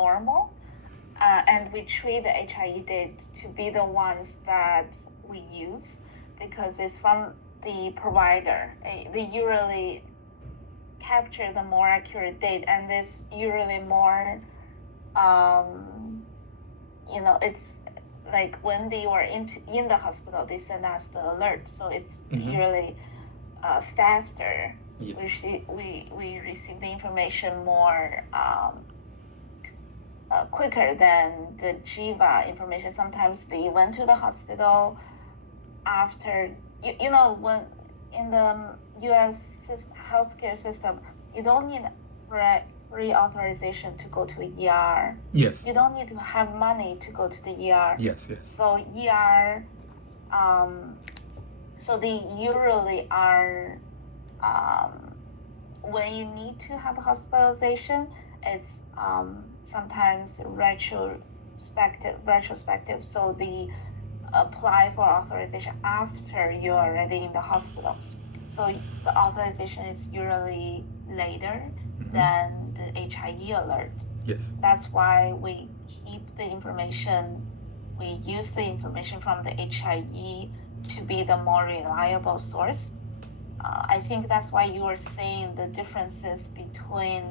normal, and we treat the HIE date to be the ones that we use because it's from the provider. They usually capture the more accurate date, and it's usually more, it's like when they were in the hospital, they send us the alert, so it's usually faster. Yes. We receive the information more quicker than the Jiva information. Sometimes they went to the hospital after, when in the U.S. healthcare system, you don't need reauthorization to go to ER. Yes. You don't need to have money to go to the ER. Yes. So ER, so they usually are, when you need to have hospitalization, it's sometimes retrospective. So they apply for authorization after you're already in the hospital. So the authorization is usually later than the HIE alert. Yes. That's why we keep the information, we use the information from the HIE to be the more reliable source. I think that's why you were saying the differences between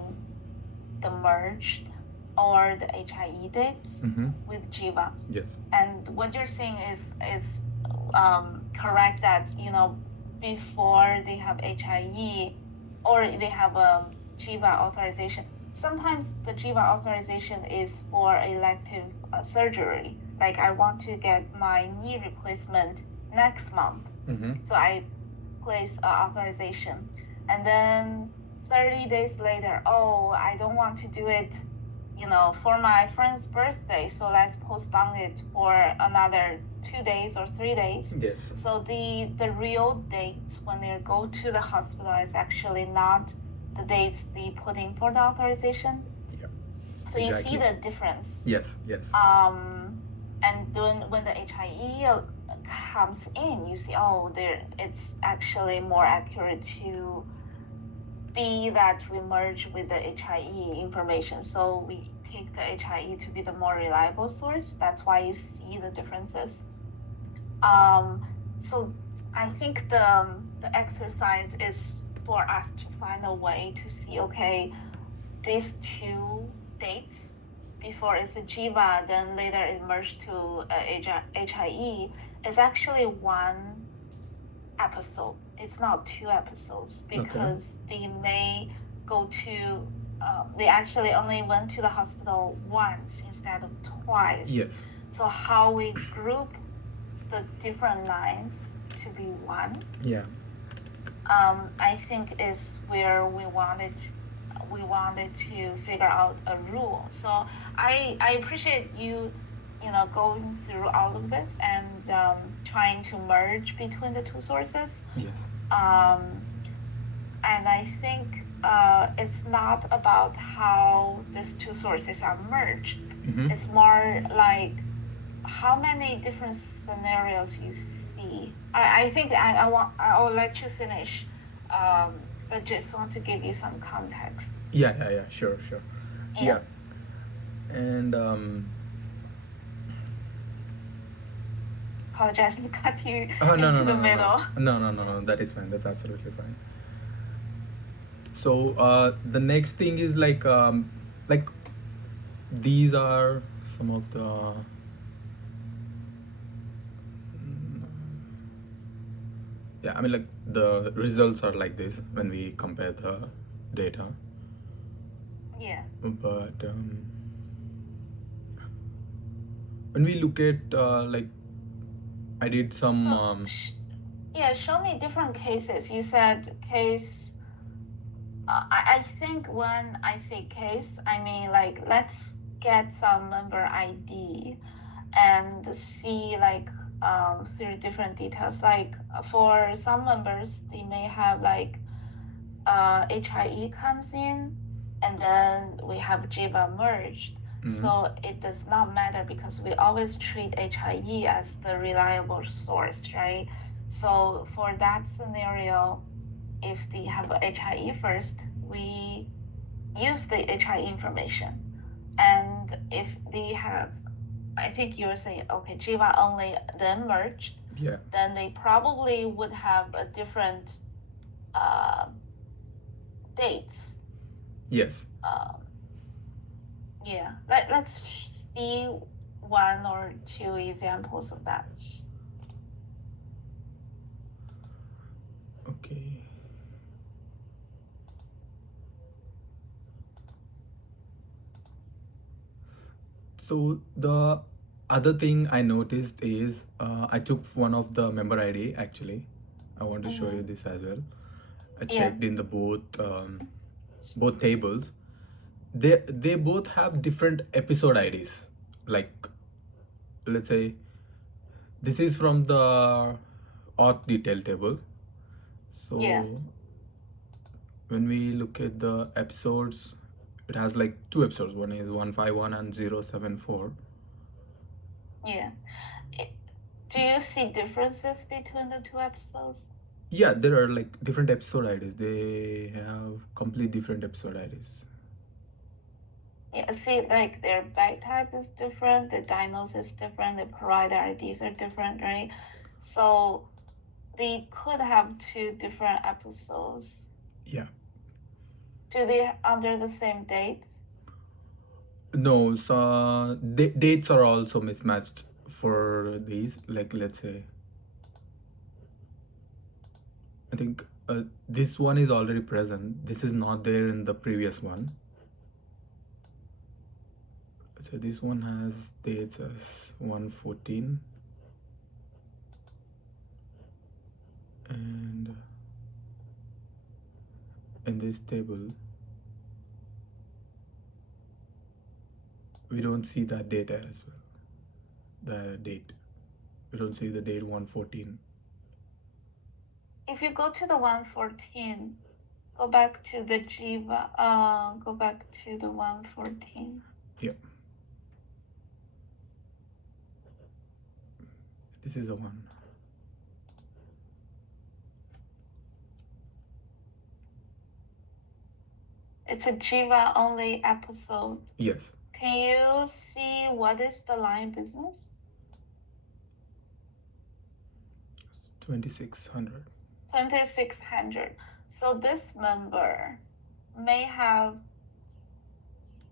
the merged or the HIE dates with Jiva. Yes. And what you're saying is correct, that before they have HIE or they have a Jiva authorization, sometimes the Jiva authorization is for elective surgery. Like I want to get my knee replacement next month, so I place authorization, and then 30 days later, I don't want to do it for my friend's birthday, so let's postpone it for another 2 days or 3 days. Yes. So the real dates when they go to the hospital is actually not the dates they put in for the authorization. Yeah. So exactly. You see the difference. Yes. And then when the HIE comes in, you see, it's actually more accurate to be that we merge with the HIE information. So we take the HIE to be the more reliable source. That's why you see the differences. So I think the exercise is for us to find a way to see, okay, these two dates, before it's a Jiva, then later it merged to HIE, is actually one episode. It's not 2 episodes, because they may go to, they actually only went to the hospital once instead of twice. Yes. So how we group the different lines to be one, I think is where we wanted to figure out a rule. So I appreciate you going through all of this and trying to merge between the two sources. Yes. And I think it's not about how these two sources are merged. It's more like how many different scenarios you see. I think I'll let you finish, but just want to give you some context. Yeah. Sure. Yeah. And apologize to cut you into the middle. No, that is fine. That's absolutely fine. So the next thing is like these are some of the I mean, like the results are like this when we compare the data. Yeah. But when we look at like I did some show me different cases. You said case. I think when I say case, I mean like let's get some member ID and see like through different details. Like for some members, they may have like HIE comes in, and then we have Jiva merged. So it does not matter because we always treat HIE as the reliable source, right? So for that scenario, if they have HIE first, we use the HIE information. And if they have, I think you were saying, okay, Jiva only then merged, Yeah. then they probably would have a different dates. Yes. Yeah, let's see one or two examples of that. Okay. So the other thing I noticed is I took one of the member ID actually. I want to show you this as well. I Yeah. checked in the both tables. They both have different episode IDs. Like, let's say this is from the auth detail table. So Yeah. when we look at the episodes, it has like two episodes. One is 151 and 074. Yeah. Do you see differences between the two episodes? Yeah, there are like different episode IDs. They have complete different episode IDs. Yeah, see, like their bag type is different, the dinos is different, the provider IDs are different, right? So they could have two different episodes. Yeah. Do they under the same dates? No, so dates are also mismatched for these. Like, let's say, I think this one is already present. This is not there in the previous one. So this one has dates as 114. And in this table, we don't see that data as well. The date. We don't see the date 114. If you go to the 114, go back to the Jiva, go back to the 114. Yeah. This is the one. It's a Jiva only episode. Yes. Can you see what is the line business? It's 2600. 2600. So this member may have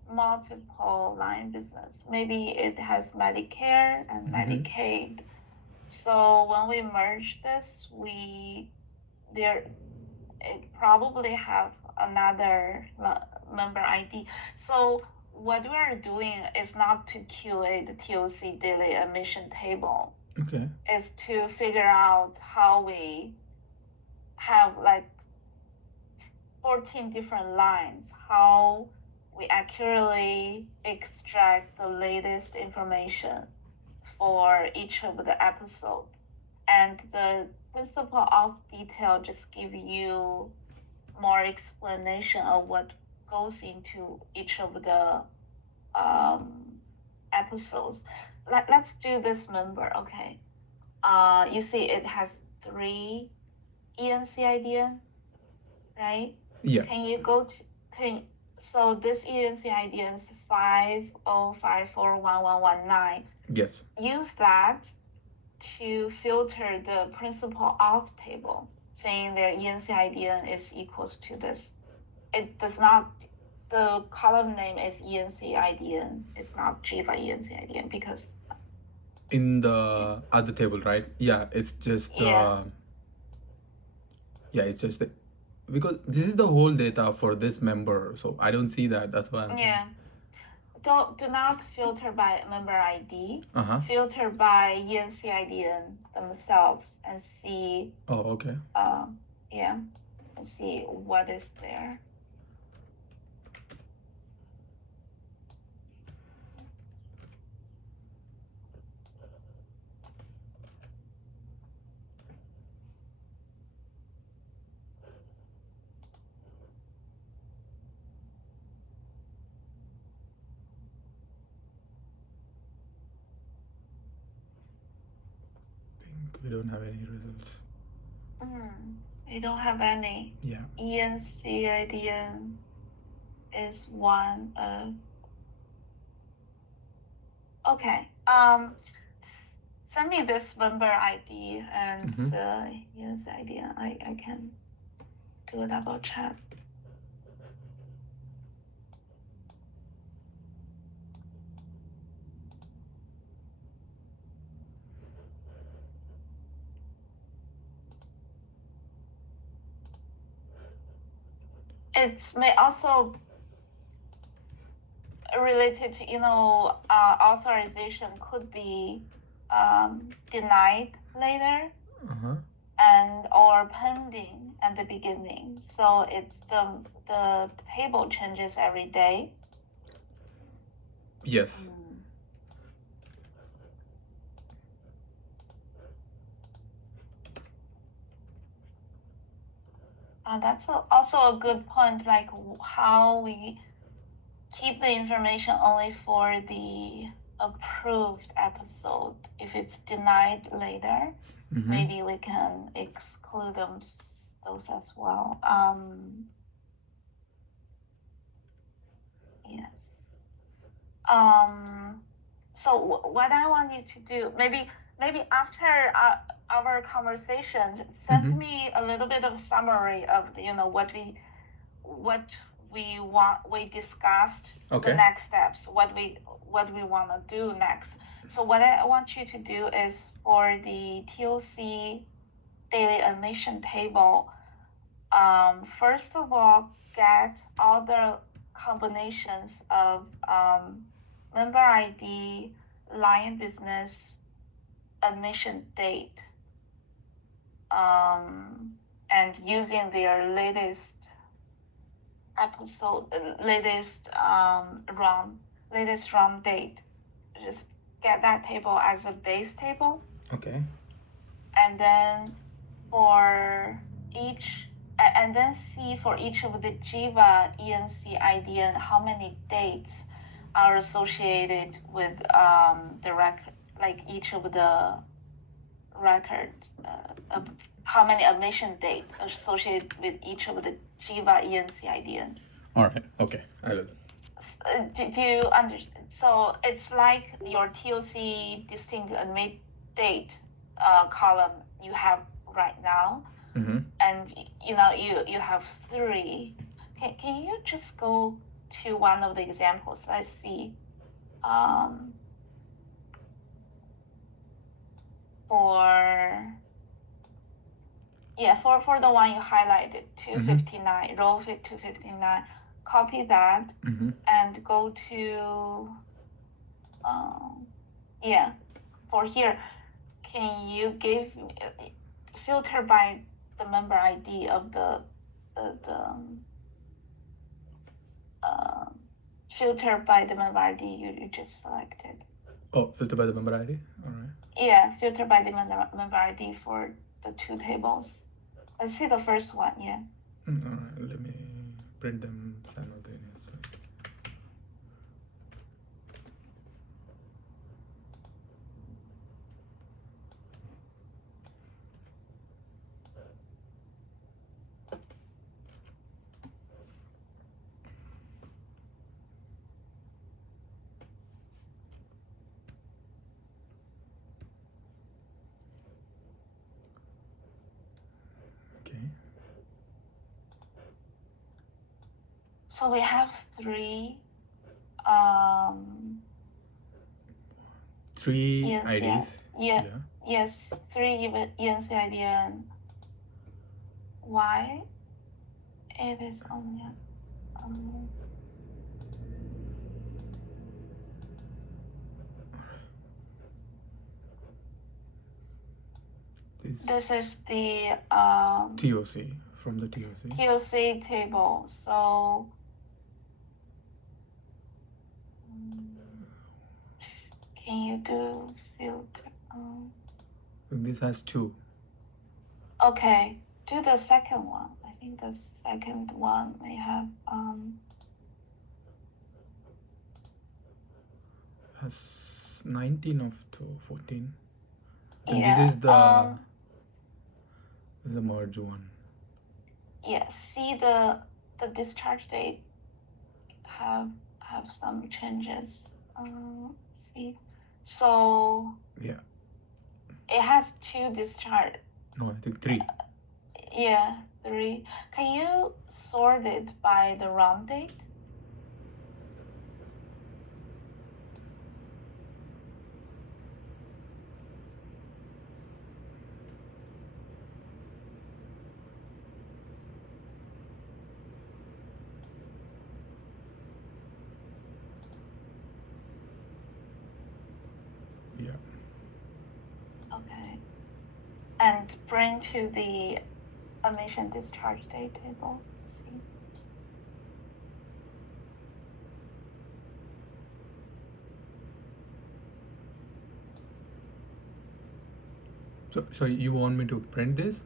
multiple line business. Maybe it has Medicare and Medicaid. So when we merge this, it probably have another member ID. So what we are doing is not to QA the TOC daily admission table. Okay. Is to figure out how we have like 14 different lines, how we accurately extract the latest information for each of the episode. And the principal auth detail just give you more explanation of what goes into each of the episodes. Let's do this member, okay? You see it has 3 ENCID, right? Yeah. Can you go to, so this ENCID is 50541119. Yes. Use that to filter the principal auth table, saying their ENCID is equals to this. It does not, the column name is ENCID, it's not Jiva ENCID because in the other table, right? Yeah, it's just it's just because this is the whole data for this member, so I don't see that. That's why do not filter by member ID. Filter by ENCID themselves and see. Oh, okay. And see what is there. We don't have any results. We don't have any. Yeah. ENCID is one of Okay. Send me this member ID and Mm-hmm. the ENC ID. I can do a double check. It may also related to, authorization could be denied later Uh-huh. and or pending at the beginning. So it's the table changes every day. Yes. That's also a good point, like how we keep the information only for the approved episode. If it's denied later, Mm-hmm. maybe we can exclude those as well. Yes. So what I want you to do, maybe after our conversation, send Mm-hmm. me a little bit of summary of what we discussed, Okay. the next steps, what we want to do next. So what I want you to do is for the TOC daily admission table, first of all, get all the combinations of member ID, line of business, admission date, and using their latest episode, latest run date. Just get that table as a base table, Okay. and then for each, and then see for each of the Jiva ENC ID and how many dates are associated with the record, like each of the records, how many admission dates associated with each of the Jiva ENC ID. All right. Okay. I will. Do you understand? So it's like your TOC distinct admit date column you have right now, Mm-hmm. and you have 3. Can you just go to one of the examples? Let's see. For the one you highlighted, 259, row 259, copy that. Mm-hmm. And go to for here, can you give me filter by the member ID of the filter by the member ID you just selected. Oh, filter by the member ID. All right. Yeah, filter by the member ID for the 2 tables. Let's see the first one. Yeah. All right. Let me print them simultaneously. Okay. So we have 3 ENC IDs. Yeah. Yes, 3 ENC ID, and why it is only this is the TOC from the TOC. TOC table. So can you do filter? This has 2. Okay, do the second one. I think the second one may have has 19 of 14. Then yeah, this is the merge one. Yeah, see the discharge date have some changes. Let's see. So Yeah. it has 2 discharge. No, I think 3. Yeah, 3. Can you sort it by the run date? Yeah. Okay. And bring to the emission discharge date table. Let's see. So you want me to print this?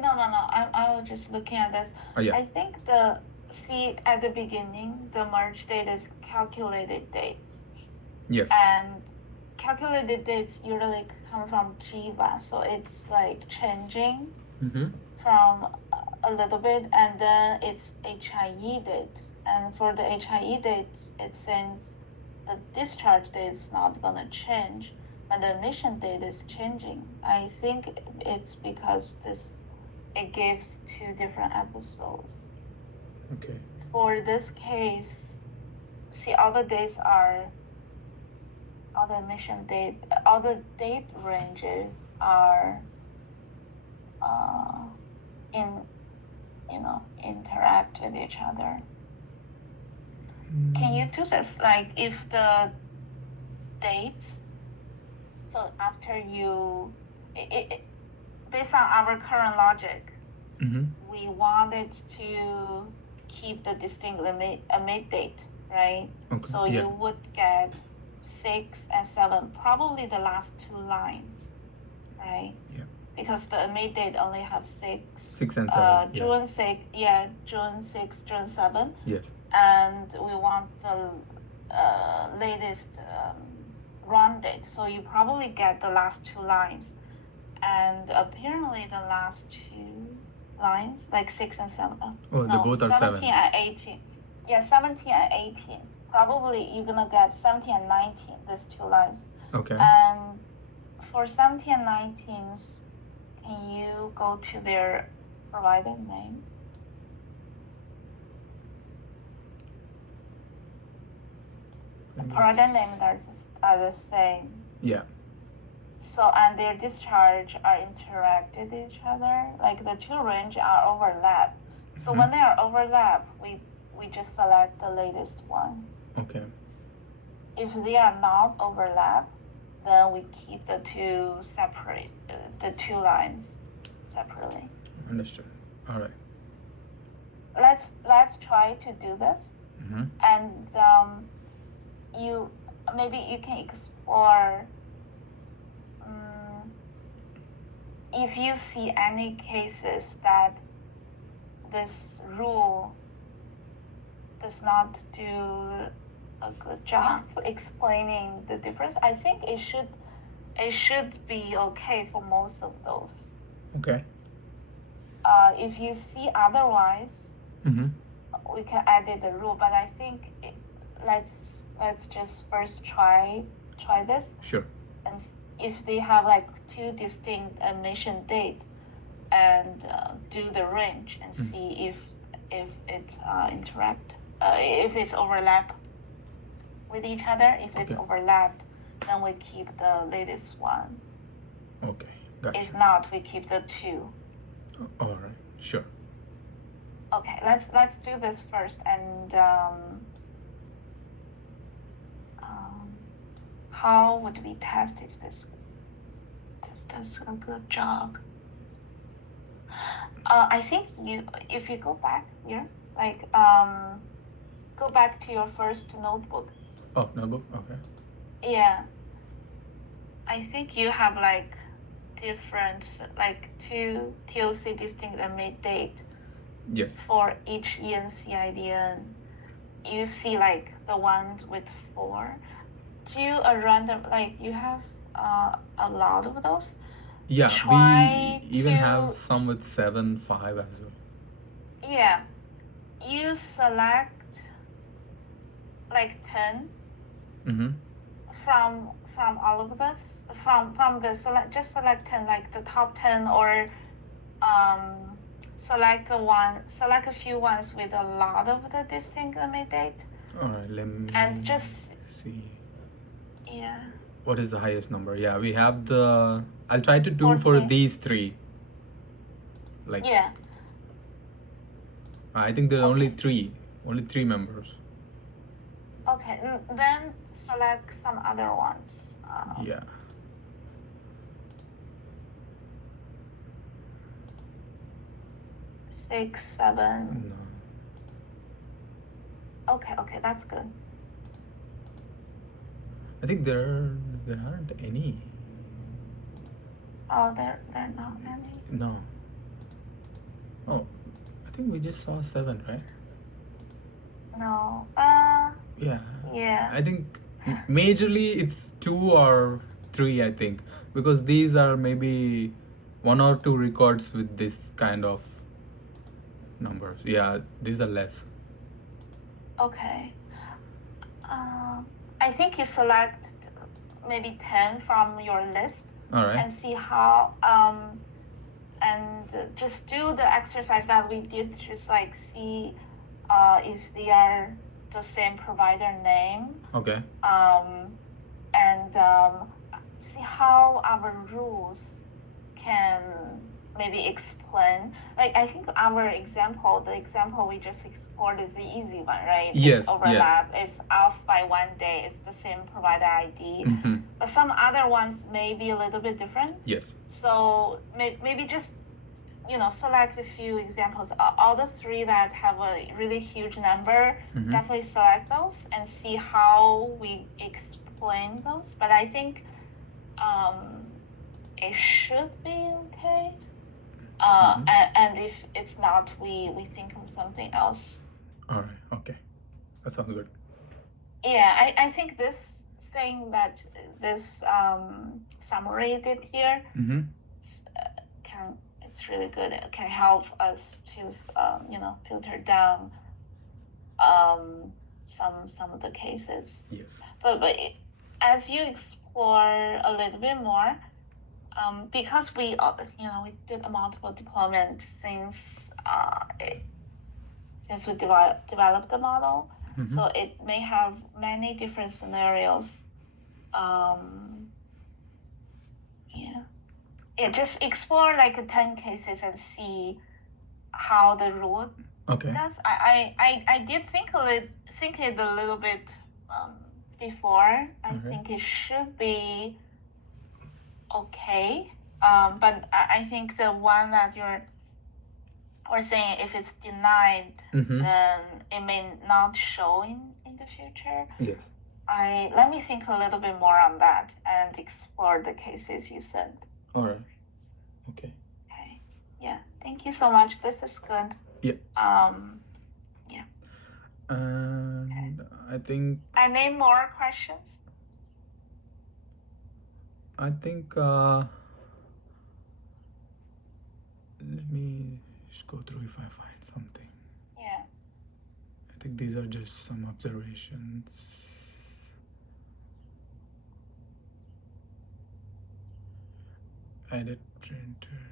No. I was just looking at this. Oh, yeah. I think see at the beginning, the merge date is calculated dates. Yes. And calculated dates usually come from Jiva, so it's like changing Mm-hmm. from a little bit, and then it's HIE date. And for the HIE dates, it seems the discharge date is not gonna change, but the emission date is changing. I think it's because it gives 2 different episodes. Okay. For this case, see all the dates all the emission dates, all the date ranges are interact with each other. Can you do this? Like if the dates, so after you, based on our current logic, Mm-hmm. we wanted to keep the distinct emit date, right? Okay. So Yeah. you would get 6 and 7, probably the last 2 lines, right? Yeah. Because the emit date only have 6. 6 and 7. June 6, June 6, June 7. Yes. And we want the latest run date. So you probably get the last 2 lines. And apparently the last 2 lines, like 6 and 7. Oh, they both are 17 7. and 18. Yeah, 17 and 18. Probably you're gonna get 17 and 19, these 2 lines. Okay. And for 17 and 19s, can you go to their provider name? Provider names are the same. Yeah. So, and their discharge are interacted with each other. Like the 2 range are overlap. So when they are overlap, we just select the latest one. Okay. If they are not overlap, then we keep the 2 separate, the 2 lines separately. Understood. All right. Let's try to do this. Mm-hmm. And maybe you can explore if you see any cases that this rule does not do a good job explaining the difference. I think it should be okay for most of those. Okay. If you see otherwise, Mm-hmm. we can edit the rule. But I think let's just first try this. Sure. And if they have like 2 distinct emission date, and do the range and see if it interact, if it's overlap with each other. If it's overlapped, then we keep the latest one. Okay. Gotcha. If not, we keep the 2. All right. Sure. Okay, let's do this first, and how would we test if this does a good job? I think if you go back here, like go back to your first notebook. Oh, notebook. Okay. Yeah. I think you have like different, like 2 TOC distinct emit date. Yes. For each ENCID, you see like the ones with 4. Do you random, like you have a lot of those? Yeah, Try we even to- have some with 7, 5 as well. Yeah. You select like 10, Mm-hmm. from all of this, from the just select 10, like the top 10, or select a few ones with a lot of the distinct limit date, All right, let me and just see. yeah, What is the highest number? Yeah, we have the. I'll try to do for 14. these three. Like, Yeah. I think there are Okay. only three members. Okay. Then select some other ones. Yeah. Six, 7. No. Okay, that's good. I think there aren't any. Oh, there not any. No. Oh, I think we just saw 7, right? No. Yeah. Yeah. I think majorly it's 2 or 3, I think, because these are maybe 1 or 2 records with this kind of numbers. Yeah, these are less. Okay. I think you select maybe 10 from your list. All right. And see how and just do the exercise that we did, just like see if they are the same provider name. Okay. And see how our rules can maybe explain. Like, I think the example we just explored is the easy one, right? Yes, It's overlap. It's off by 1 day. It's the same provider ID. Mm-hmm. But some other ones may be a little bit different. Yes. So maybe just select a few examples. All the 3 that have a really huge number, Mm-hmm. definitely select those and see how we explain those. But I think it should be okay. Mm-hmm. And if it's not, we think of something else. All right. Okay. That sounds good. Yeah, I think this thing that this summary did here, Mm-hmm. it's really good. It can help us to filter down some of the cases. Yes. But as you explore a little bit more, because we did a multiple deployment since we developed the model, Mm-hmm. so it may have many different scenarios. Just explore like 10 cases and see how the rule Okay. does. I did think it a little bit before. I think it should be okay. But I think the one that you're saying, if it's denied, Mm-hmm. then it may not show in the future. Yes. Let me think a little bit more on that and explore the cases you said. All right. Okay. Okay. Yeah. Thank you so much. This is good. Yeah. Yeah. And I think Any more questions? let me just go through if I find something. Yeah. I think these are just some observations. Edit printer.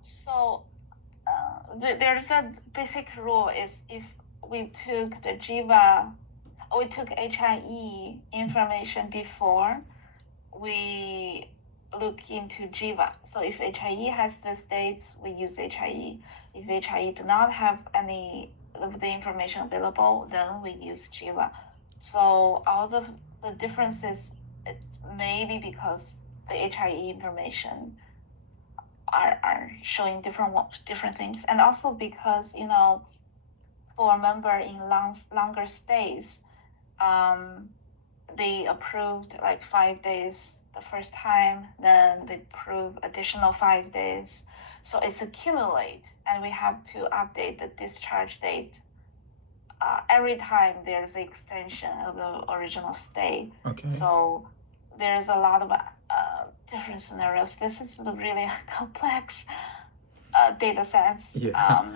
So there's a basic rule is if we took the Jiva, we took HIE information before we look into Jiva. So if HIE has the states, we use HIE. If HIE do not have any of the information available, then we use Jiva. So all the differences, it's maybe because the HIE information are showing different things, and also because for a member in longer stays, they approved like 5 days the first time, then they approve additional 5 days, so it's accumulate, and we have to update the discharge date every time there's an extension of the original state. Okay. So there's a lot of different scenarios. This is a really complex data set. Yeah.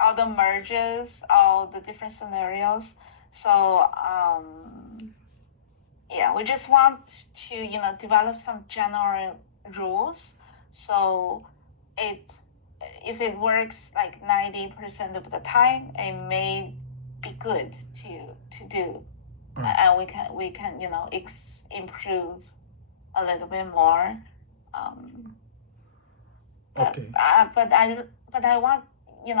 All the merges, all the different scenarios. So yeah, we just want to develop some general rules. So if it works like 90% of the time, it may be good to do, Alright. and we can improve a little bit more. Okay. But I want you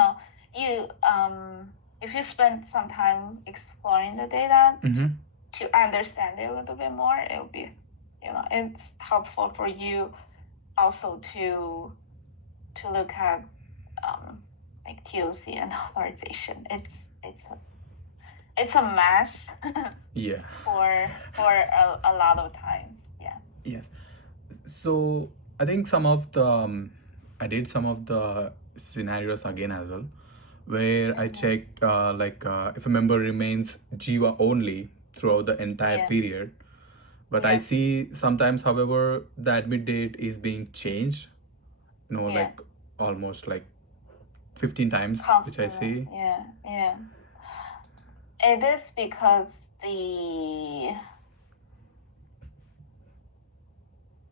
if you spend some time exploring the data Mm-hmm. to understand it a little bit more, it'll be it's helpful for you also to look at like TOC and authorization. It's a mess Yeah. for a lot of times. Yeah. Yes. So I think some of the I did some of the scenarios again as well, where I checked if a member remains Jiva only throughout the entire Yeah. period, but I Yes. see sometimes, however, the admit date is being changed, Yeah. like almost like 15 times, which I Constantly. see. Yeah. It is because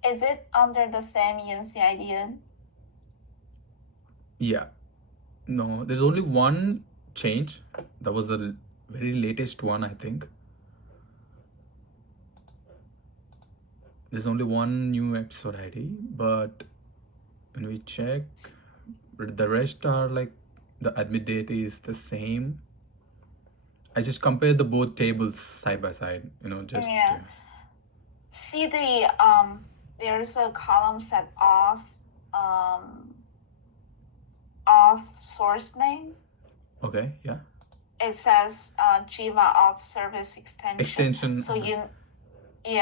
is it under the same ENCIDN? Yeah. No, there's only one change. That was the very latest one, I think. There's only one new episode ID, but when we check, the rest are like the admit date is the same. I just compared the both tables side by side, just Yeah. See there's a column set auth source name. Okay, yeah. It says Jiva auth service extension. So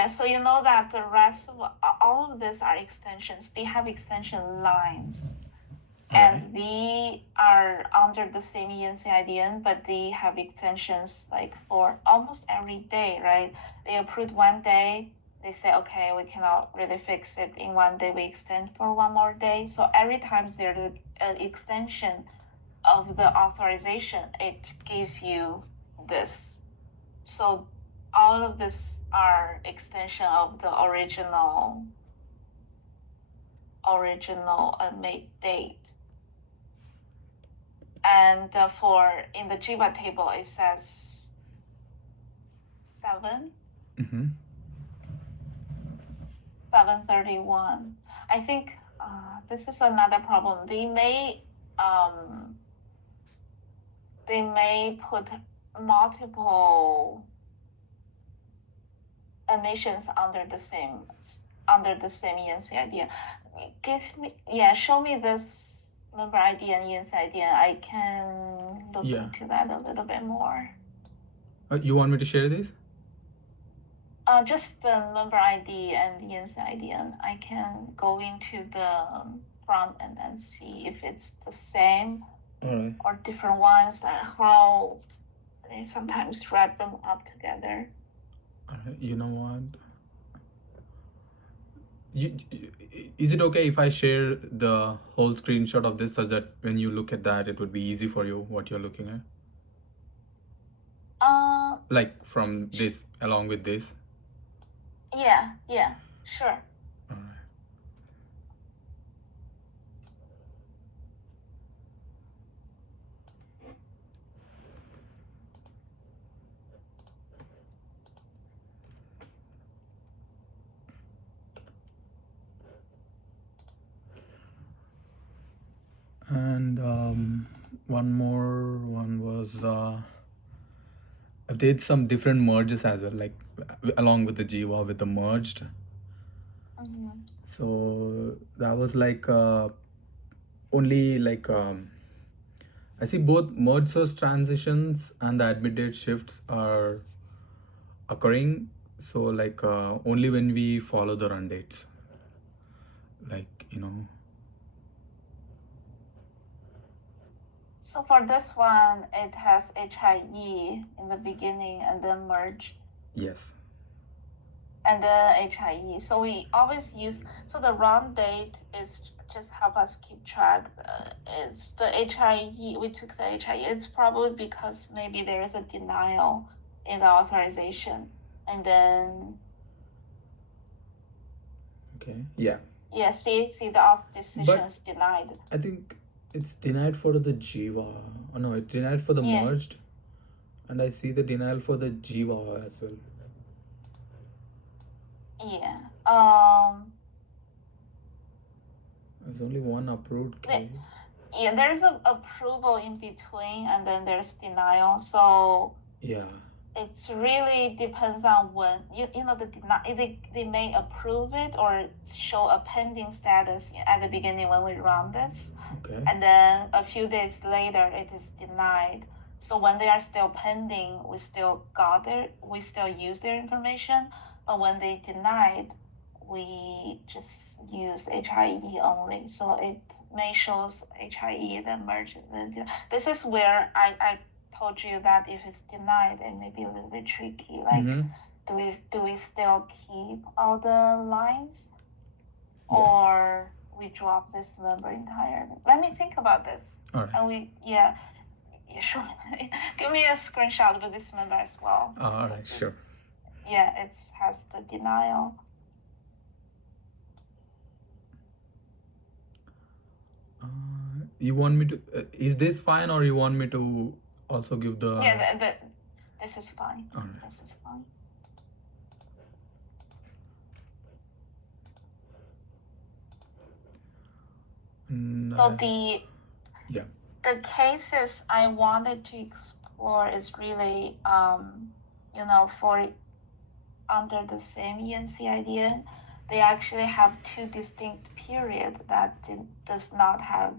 so you know that the rest of all of these are extensions. They have extension lines. And they are under the same ENCIDN, but they have extensions like for almost every day, right? They approved one day, they say, okay, we cannot really fix it in one day, we extend for one more day. So every time there's an extension of the authorization, it gives you this. So all of this are extension of the original admit date. And in the Jiva table, it says 731. I think this is another problem. They may put multiple emissions under the same ENCIDN. Show me this member ID and ENCIDN. I can look into that a little bit more. You want me to share this? Just the member ID and ENCIDN. I can go into the front end and see if it's the same or different ones and how they sometimes wrap them up together. You know what? Is it okay if I share the whole screenshot of this such that when you look at that, it would be easy for you what you're looking at? Like from this along with this? Yeah, sure. All right. And one more one was I did some different merges as well, like along with the Jiva with the merged. So that was like only like I see both merge source transitions and the admit date shifts are occurring. So like only when we follow the run dates, like So for this one, it has HIE in the beginning and then merge Yes. and then HIE. So we always use, so the run date is just help us keep track. It's the HIE, we took the HIE. It's probably because maybe there is a denial in the authorization. And then, Okay. Yeah. yeah, see the auth decision But is denied. I think it's denied for the Jiva. Oh, no, it's denied for the Yeah. merged. And I see the denial for the Jiva as well. Yeah. There's only one approved case. Yeah, there's a approval in between and then there's denial. So Yeah. it's really depends on when you know they may approve it or show a pending status at the beginning when we run this, Okay. and then a few days later it is denied. So when they are still pending, we still use their information, but when they denied, we just use HIE only. So it may shows HIE then merge. This is where I told you that if it's denied, it may be a little bit tricky. Like, do we still keep all the lines, or we drop this member entirely? Let me think about this. All right. And yeah, sure. Give me a screenshot with this member as well. All right, sure. Yeah, it has the denial. You want me to? Is this fine, or you want me to also give the? Yeah, this is fine. All right. This is fine. So the cases I wanted to explore is really for under the same ENCIDN, they actually have two distinct periods that does not have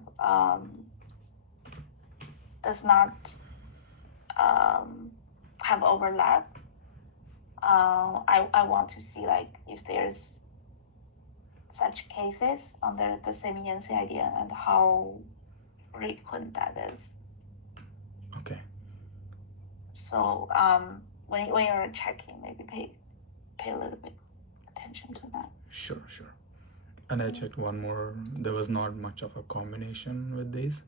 overlap. I want to see like if there's such cases under the same ENCIDN and how frequent that is. Okay. So when you're checking, maybe pay a little bit attention to that. Sure. And I checked one more. There was not much of a combination with these.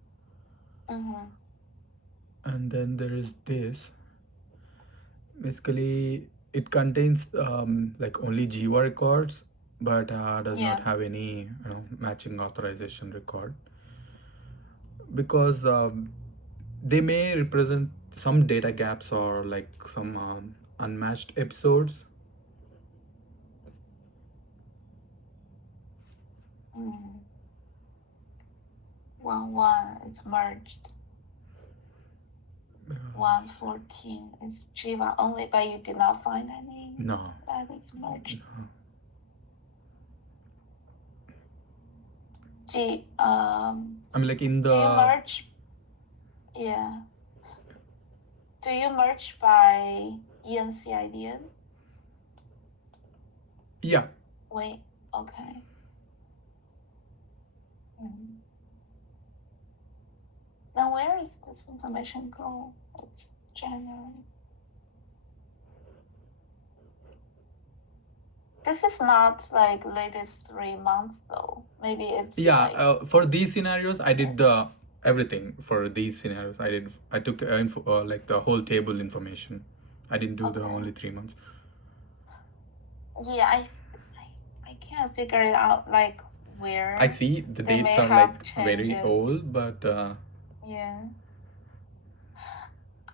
Mm-hmm. And then there is this. Basically, it contains like only Jiva records, but does not have any matching authorization record, because they may represent some data gaps or like some unmatched episodes. Mm. 1.1 it's merged. 1.14 is Jiva only, but you did not find any. No. That is merged. No. I mean, like in the. Do you merge? Yeah. Do you merge by ENCIDN? Yeah. Wait. Okay. Then where is this information go? It's January. This is not like latest 3 months though. Maybe it's for these scenarios I did everything. For these scenarios I took like the whole table information. I didn't do the only 3 months. Yeah, I can't figure it out like where I see the dates are like very old, but yeah,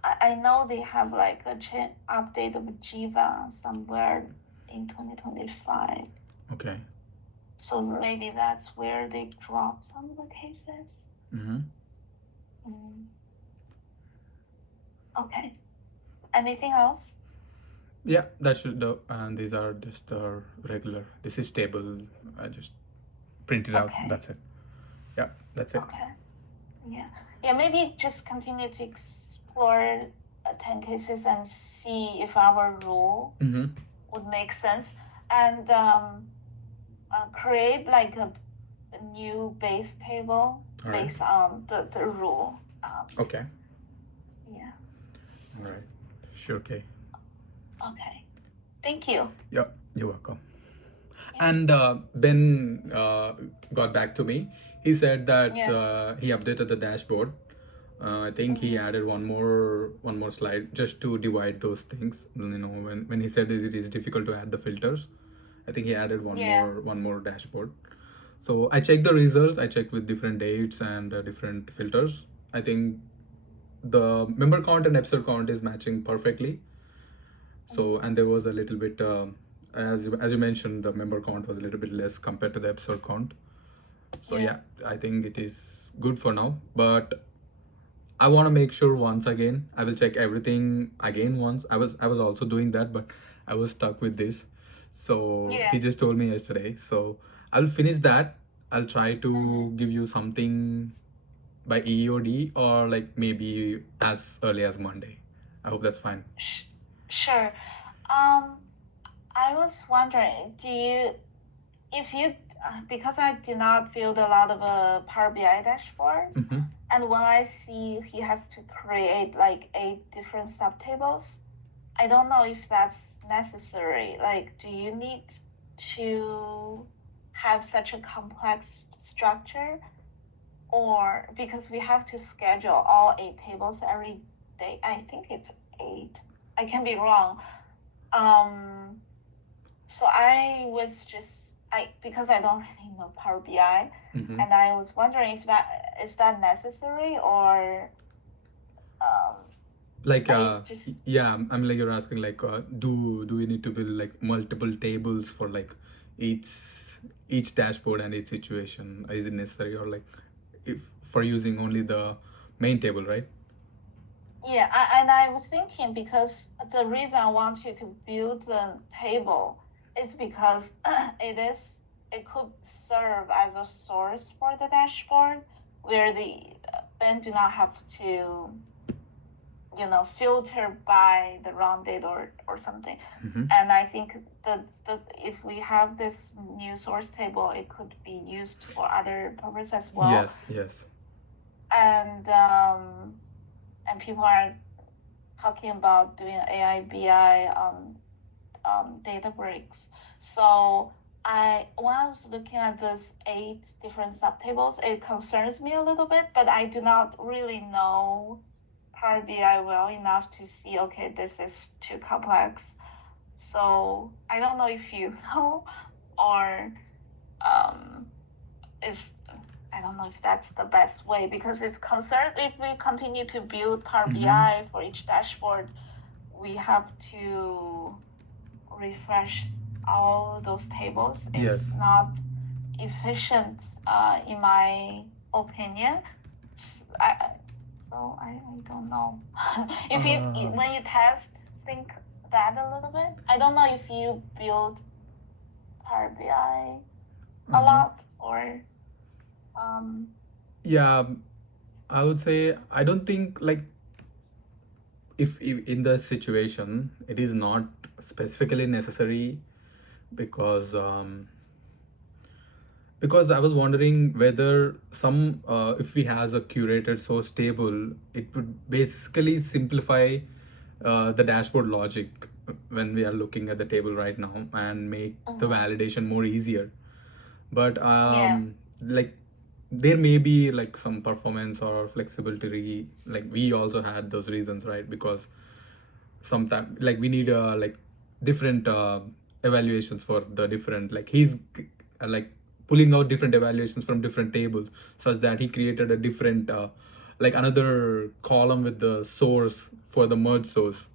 I know they have like a update of Jiva somewhere in 2025. Okay. So maybe that's where they drop some of the cases. Okay. Anything else? Yeah, that should do. And these are just the regular. This is table. I just print it out. That's it. Yeah, that's it. Okay. Yeah. Maybe just continue to explore 10 cases and see if our rule would make sense, and create like a new base table based on the rule. Okay. Yeah. All right. Sure, Kay. Okay. Thank you. Yeah, you're welcome. Yeah. And Ben got back to me. He said that Yeah. he updated the dashboard. I think he added one more slide just to divide those things. When he said that it is difficult to add the filters, I think he added Yeah. one more dashboard. So I checked the results. I checked with different dates and different filters. I think the member count and episode count is matching perfectly. So, and there was a little bit, as you mentioned, the member count was a little bit less compared to the episode count. So Yeah. yeah, I think it is good for now. But I want to make sure once again. I will check everything again once. I was also doing that, but I was stuck with this. So Yeah. he just told me yesterday. So I'll finish that. I'll try to give you something by EOD or like maybe as early as Monday. I hope that's fine. Sure. I was wondering, because I do not build a lot of Power BI dashboards, and when I see he has to create like 8 different subtables, I don't know if that's necessary. Like, do you need to have such a complex structure? Or because we have to schedule all 8 tables every day. I think it's 8. I can be wrong. So I was because I don't really know Power BI, and I was wondering if that is necessary or Like just yeah, I'm like you're asking like do we need to build like multiple tables for like each dashboard and each situation? Is it necessary or like if for using only the main table, right? yeah, and I was thinking because the reason I want you to build the table is because it could serve as a source for the dashboard where the Ben do not have to filter by the wrong date or something. And I think that if we have this new source table, it could be used for other purposes as well. Yes. And people are talking about doing AI BI Databricks. So when I was looking at these 8 different subtables, it concerns me a little bit, but I do not really know Power BI well enough to see, okay, this is too complex. So I don't know if you know, or if I don't know if that's the best way, because it's concerned if we continue to build Power BI for each dashboard, we have to refresh all those tables. It's not efficient, in my opinion. So I don't know. If when you test, think that a little bit. I don't know if you build Power BI a lot or yeah, I would say I don't think like if in the situation it is not specifically necessary because I was wondering whether if we has a curated source table, it would basically simplify the dashboard logic when we are looking at the table right now and make the validation more easier. But like there may be like some performance or flexibility. Like we also had those reasons, right? Because sometimes like we need like different evaluations for the different like he's like pulling out different evaluations from different tables such that he created a different like another column with the source for the merge source.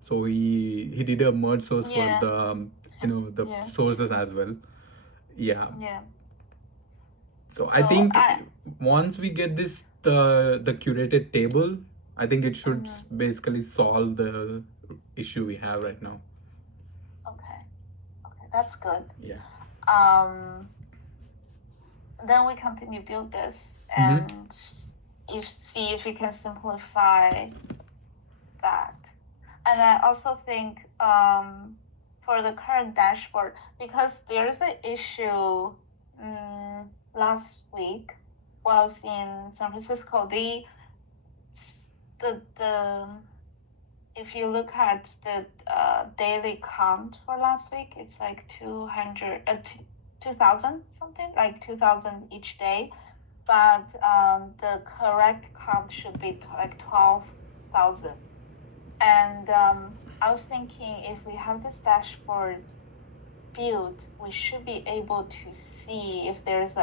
So he did a merge source for the the sources as well. Yeah. So I think once we get this the curated table, I think it should basically solve the issue we have right now. Okay, that's good. Yeah. Then we continue build this and see if we can simplify that. And I also think for the current dashboard, because there's an issue last week while I was in San Francisco, they the if you look at the daily count for last week, it's like 2,000 something, like 2,000 each day. But the correct count should be like 12,000. And I was thinking if we have this dashboard built, we should be able to see if there's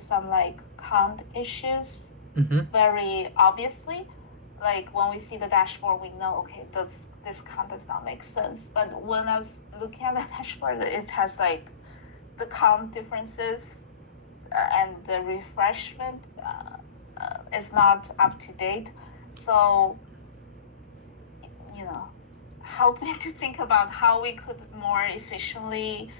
some like count issues Mm-hmm. very obviously. Like when we see the dashboard, we know, okay, this count does not make sense. But when I was looking at the dashboard, it has like the count differences and the refreshment is not up to date. So, help me to think about how we could more efficiently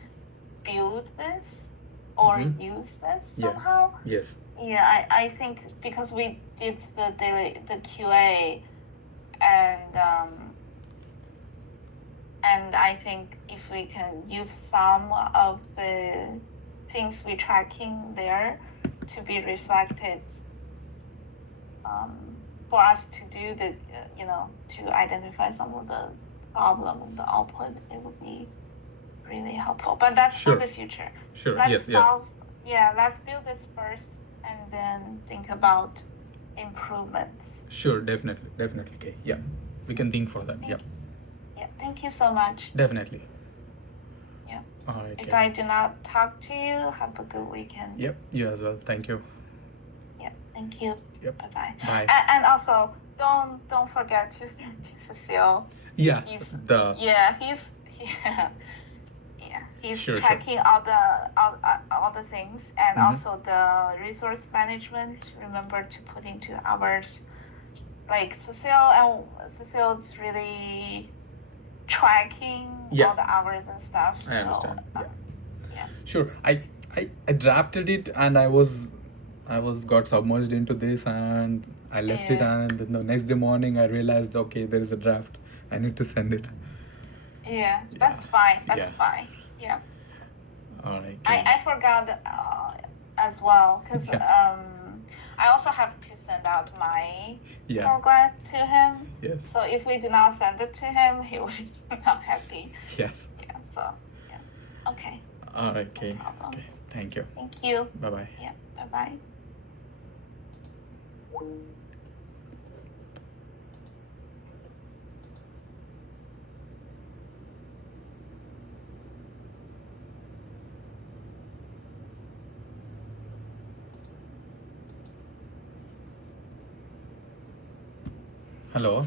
build this or Mm-hmm. use this Yeah. somehow. Yes. Yeah, I think because we did the QA and I think if we can use some of the things we're tracking there to be reflected for us to do to identify some of the problem in the output, it would be really helpful. But that's Sure. for the future. Sure. Let's Yes. let's build this first and then think about improvements. Sure. Definitely. Okay. Yeah. We can think for that. Yeah. Thank you so much. Definitely. Yeah. All right. If I do not talk to you, have a good weekend. Yep. You as well. Thank you. Yeah. Thank you. Yep. Bye-bye. Bye. And also, don't forget to send to Cecile. Yeah. He's Sure. tracking all the things, and Mhm. also the resource management. Remember to put into hours. Like Cecile's really tracking all the hours and stuff. I understand. Yeah. Sure. I drafted it and I was got submerged into this and I left it, and then the next day morning I realized, okay, there is a draft. I need to send it. Yeah, that's fine. Yeah. Fine. Yeah. All right. I forgot as well because Yeah. I also have to send out my Yeah. progress to him. Yes. So if we do not send it to him, he will be not happy. Yes. Yeah. So yeah. Okay. All right. Okay. No problem. Okay. Thank you. Thank you. Bye bye. Yeah. Bye bye. Hello.